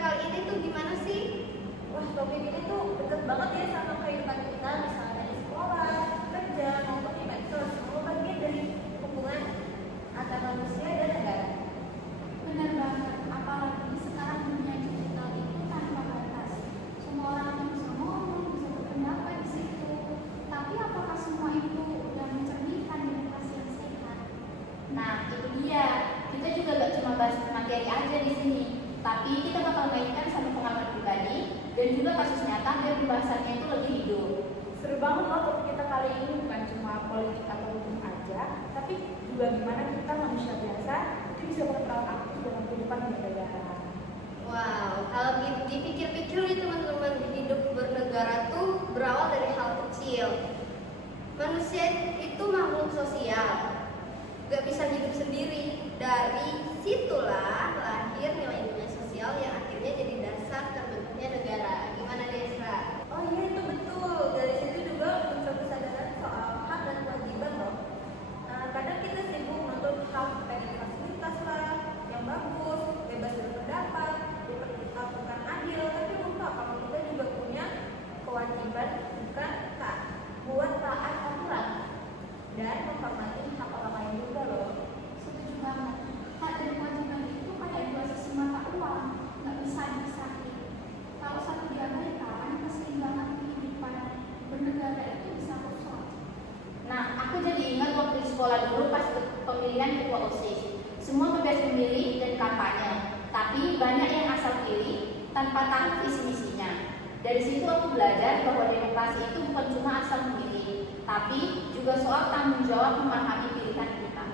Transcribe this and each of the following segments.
kali ini tuh gimana sih? Wah, topik ini tuh deket banget ya sama kehidupan kita, misalnya di sekolah, kerja, maupun di medsos. Semua bagian dari hubungan antara manusia dan negara. Benar banget, apalagi sekarang dunia digital itu tanpa batas. Semua orang bisa ngomong, bisa berpendapat di situ. Tapi apakah semua itu udah mencerminkan demokrasi yang sehat? Nah, itu dia. Kita juga gak cuma bahas materi aja di sini, tapi kita bakal mainkan sama pengalaman pribadi dan juga kasus nyata biar pembahasannya itu lebih hidup. Seru banget loh topik kita kali ini, bukan cuma politik atau hukum aja, tapi juga gimana kita manusia biasa itu bisa berperan aktif dalam kehidupan bernegara. Wow, kalau dipikir-pikir nih teman-teman, hidup bernegara tuh berawal dari hal kecil. Manusia itu makhluk sosial, gak bisa hidup sendiri. Dari situlah lahir nilai-nilai sosial yang akhirnya jadi dasar terbentuknya negara. Gimana Desra? Oh iya, itu betul. Dari situ juga muncul kesadaran soal hak dan kewajiban loh. Kadang kita sibuk menuntut hak pengen fasilitas lah yang bagus, bebas berpendapat, diperlakukan adil, tapi lupa kalau kita juga punya kewajiban bukan buat taat aturan dan menghormati hak orang lain juga loh. Setuju banget. Hak dan kewajiban itu kayak dua sisi mata uang, nggak bisa dipisahin. Kalau satu diabaikan, keseimbangan kehidupan bernegara itu bisa rusak. Nah, aku jadi ingat waktu di sekolah dulu pas pemilihan ketua OSIS. Semua bebas memilih dan kampanye, tapi banyak yang asal pilih tanpa tahu visi misinya. Dari situ aku belajar bahwa demokrasi itu bukan cuma asal memilih, tapi juga soal tanggung jawab memahami pilihan kita.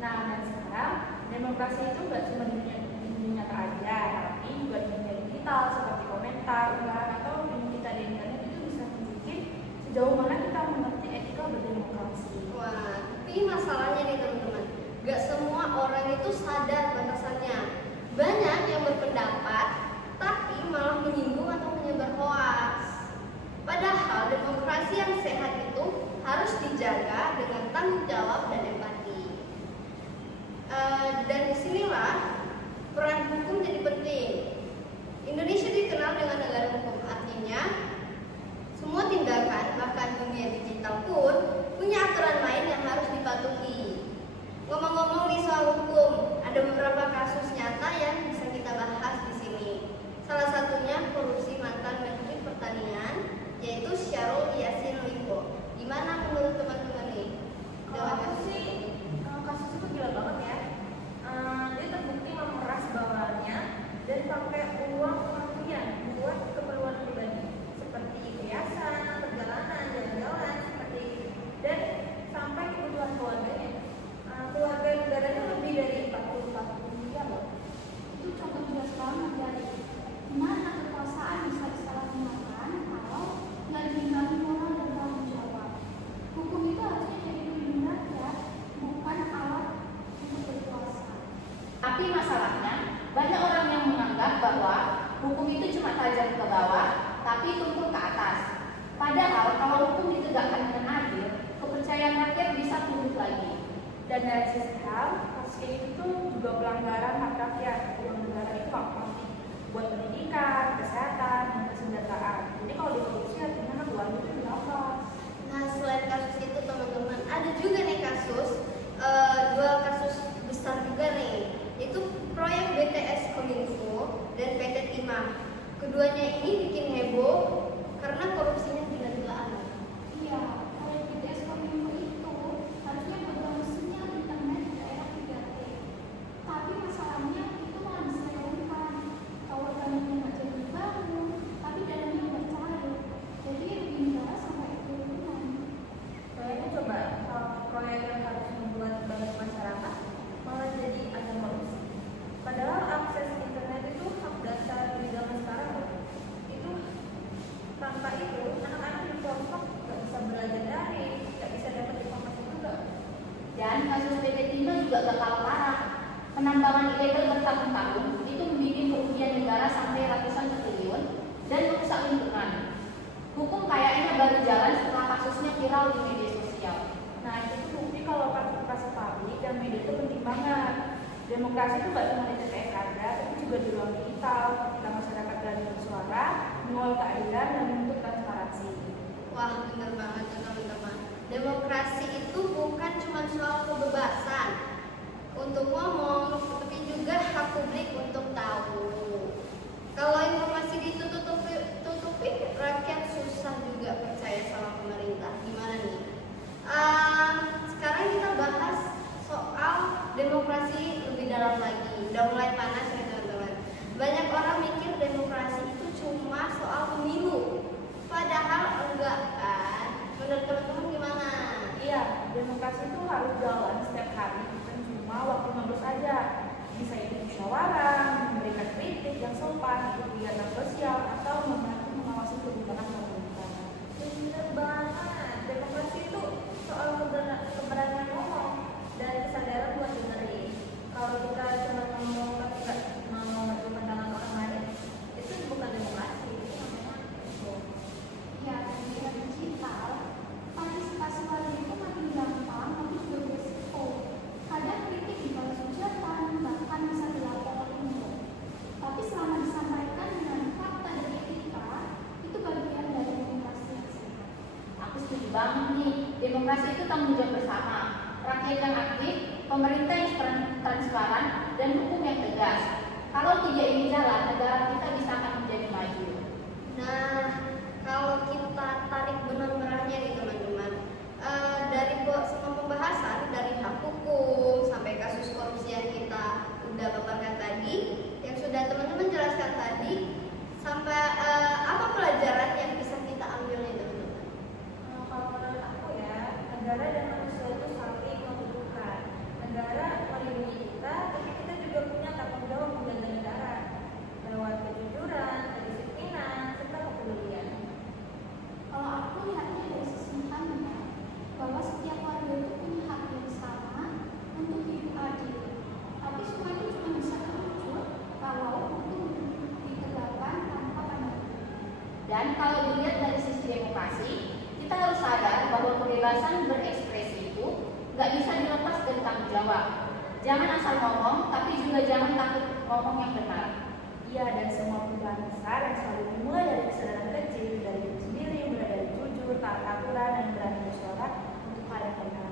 Nah, dan sekarang demokrasi itu nggak cuma di dunia nyata aja, tapi juga di dunia digital seperti komentar, unggahan atau opini kita di internet itu bisa tunjukin sejauh mana kita mengerti etika berdemokrasi. Wah, tapi masalahnya nih teman-teman, gak semua orang itu sadar batasannya. Banyak yang berpendapat, tapi malah menyinggung atau menyebar hoaks. Padahal demokrasi yang sehat itu harus dijaga dengan tanggung jawab dan empati. Dan disinilah peran hukum jadi penting. Indonesia dikenal dengan negara hukum, artinya semua tindakan, bahkan dunia digital pun punya aturan main yang harus dipatuhi. Ngomong-ngomong nih soal hukum, ada beberapa kasus nyata yang bisa kita bahas di sini. Salah satunya korupsi mantan Menteri Pertanian, yaitu Syahrul Yassin Limpo. Gimana menurut teman-teman nih? Kalau aku sih, kasus itu gila banget ya. Dia terbukti memeras bawahannya dan pakai uang kementerian buat keperluan pribadi seperti hiasan, perjalanan, jalan-jalan seperti itu. Dan sampai kebutuhan keluarganya. Keluarga negaranya lebih dari 44 miliar loh. Itu contoh jelas banget dari gimana kekuasaan bisa disalahgunakan kalau nggak diimbangi moral dan tanggung jawab. Hukum itu harusnya jadi pelindung rakyat, bukan alat untuk berkuasa. Tapi masalahnya, banyak orang yang menganggap bahwa hukum itu cuma tajam ke bawah, tapi tumpul ke atas. Padahal kalau hukum ditegakkan dengan adil, kepercayaan rakyat bisa tumbuh lagi. Dan dari sisi hal, kasus kayak gitu tuh juga pelanggaran hak rakyat. Uang negara itu hak penting buat pendidikan, kesehatan, dan kesejahteraan. Jadi kalau dikorupsi artinya hak uang itu dirampas. Nah, selain kasus itu teman-teman, ada juga nih kasus, dua kasus besar juga nih. Itu proyek BTS Kominfo dan PT Timah. Keduanya ini bikin heboh karena korupsinya gila-gilaan. Iya, proyek BTS Kominfo itu harusnya berlangsungnya internet di daerah 3T. Tapi masalahnya itu malah diselewengkan. Tower bangunnya nggak jadi dibangun, tapi dananya udah cair. Jadi rugi negara sampai triliunan. Kayaknya coba proyek yang harus membuat banyak masyarakat malah jadi ajang korupsi. Padahal akses internet itu hak dasar di zaman sekarang loh. Itu tanpa itu anak-anak di pelosok nggak bisa belajar daring, nggak bisa dapat informasi juga. Dan kasus PT Timah juga gak kalah parah. Penambangan ilegal bertahun-tahun itu membuat kerugian negara sampai ratusan triliun dan merusak lingkungan. Hukum kayaknya baru jalan setelah kasusnya viral di media sosial. Nah, itu tuh bukti kalau partisipasi publik dan media itu penting banget. Demokrasi itu gak cuma di TPS aja, tapi juga di ruang digital. Kita masyarakat berani bersuara, mengawal keadilan, dan menuntut transparansi. Wah, benar banget tuh teman-teman. Demokrasi itu bukan cuma soal kebebasan untuk ngomong, tapi juga hak publik untuk tahu. Kalau informasi ditutupi, rakyat susah juga percaya sama pemerintah. Gimana nih? Sekarang kita bahas soal demokrasi lebih dalam lagi. Udah mulai panas ya teman-teman. Banyak orang mikir demokrasi itu cuma soal pemilu. Padahal enggak kan? Menurut teman-teman gimana? Iya, demokrasi itu harus jalan setiap hari, bukan cuma waktu ngurus aja. Bisa ikut musyawarah, memberikan kritik yang sopan, ikut kegiatan sosial, atau membantu mengawasi kebijakan pemerintah. Benar banget, demokrasi itu soal keberanian ngomong dan kesadaran buat dengerin. Kalau kita cuma ngomong tapi nggak mau ngerti pandangan orang lain, itu bukan demokrasi, itu namanya bohong. Ya, dan di era digital, partisipasi warga itu makin gampang, tapi juga beresiko. Kadang kritik dibalas hujatan, bahkan bisa dilapor oleh umum. Tapi selama disampaikan dengan fakta dan etika, itu bagian dari demokrasi yang sehat. Aku setuju banget nih, demokrasi itu tanggung jawab bersama. Rakyat yang aktif, pemerintah yang transparan, dan hukum yang tegas. Kalau tiga ini jalan, negara kita bisa akan menjadi maju. Nah, kalau kita tarik benang-benangnya nih teman-teman, dari semua pembahasan, dari hak hukum sampai kasus korupsi yang kita udah paparkan tadi, yang sudah teman-teman jelaskan tadi, sampai apa pelajaran yang bisa kita ambil nih teman-teman? Kalau menurut aku ya, negara dan manusia itu saling membutuhkan. Negara melindungi kita, tapi kita juga punya tanggung jawab menjaga negara lewat kejujuran, kedisiplinan, serta kepedulian. Kalau aku lihatnya dari sisi kami, bahwa setiap warga itu punya hak yang sama untuk hidup adil. Tapi semua itu cuma bisa terwujud kalau hukum ditegakkan tanpa pandang bulu. Dan kalau dilihat dari sisi demokrasi, kita harus sadar bahwa kebebasan berekspresi itu nggak bisa dilepas dari tanggung jawab. Jangan asal ngomong, tapi juga jangan takut ngomong yang benar. Iya, dan semua perubahan besar yang selalu dimulai dari kesadaran kecil, dari diri sendiri, mulai dari jujur, taat aturan, dan berani bersuara untuk hal yang benar.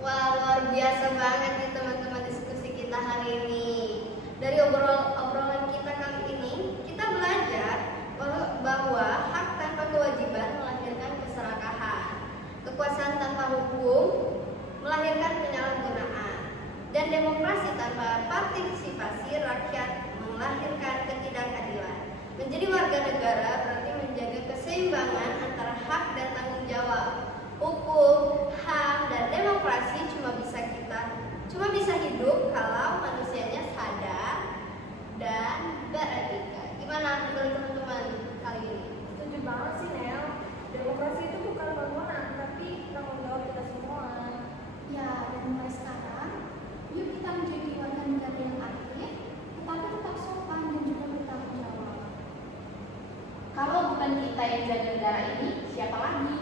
Wah, luar biasa banget nih teman-teman diskusi kita hari ini. Dari obrolan kita kali ini, kita belajar bahwa hak tanpa kewajiban melahirkan keserakahan, kekuasaan tanpa hukum melahirkan penyalahgunaan, dan demokrasi tanpa partisipasi rakyat melahirkan ketidakadilan. Menjadi warga negara berarti menjaga keseimbangan antara hak dan tanggung jawab. Hukum, HAM, dan demokrasi cuma bisa hidup kalau manusianya sadar dan beretika. Gimana menurut teman-teman kali ini? Setuju banget sih, Nel. Demokrasi itu bukan bangunan, tapi tanggung jawab kita semua. Ya, dan mulai sekarang, yuk kita menjadi warga negara yang aktif, tetapi tetap sopan dan juga bertanggung jawab. Kalau bukan kita yang jaga negara ini, siapa lagi?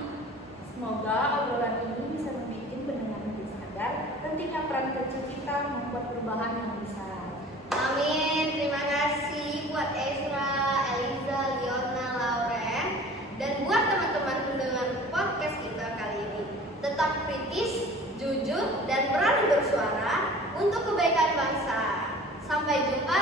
Semoga obrolan ini bisa membuat pendengar lebih sadar pentingnya peran kecil kita membuat perubahan yang besar. Amin. Terima kasih buat Ezra, Eliza, Liona, Lauren, dan buat teman-teman pendengar podcast kita kali ini. Tetap kritis, jujur, dan berani bersuara untuk kebaikan bangsa. Sampai jumpa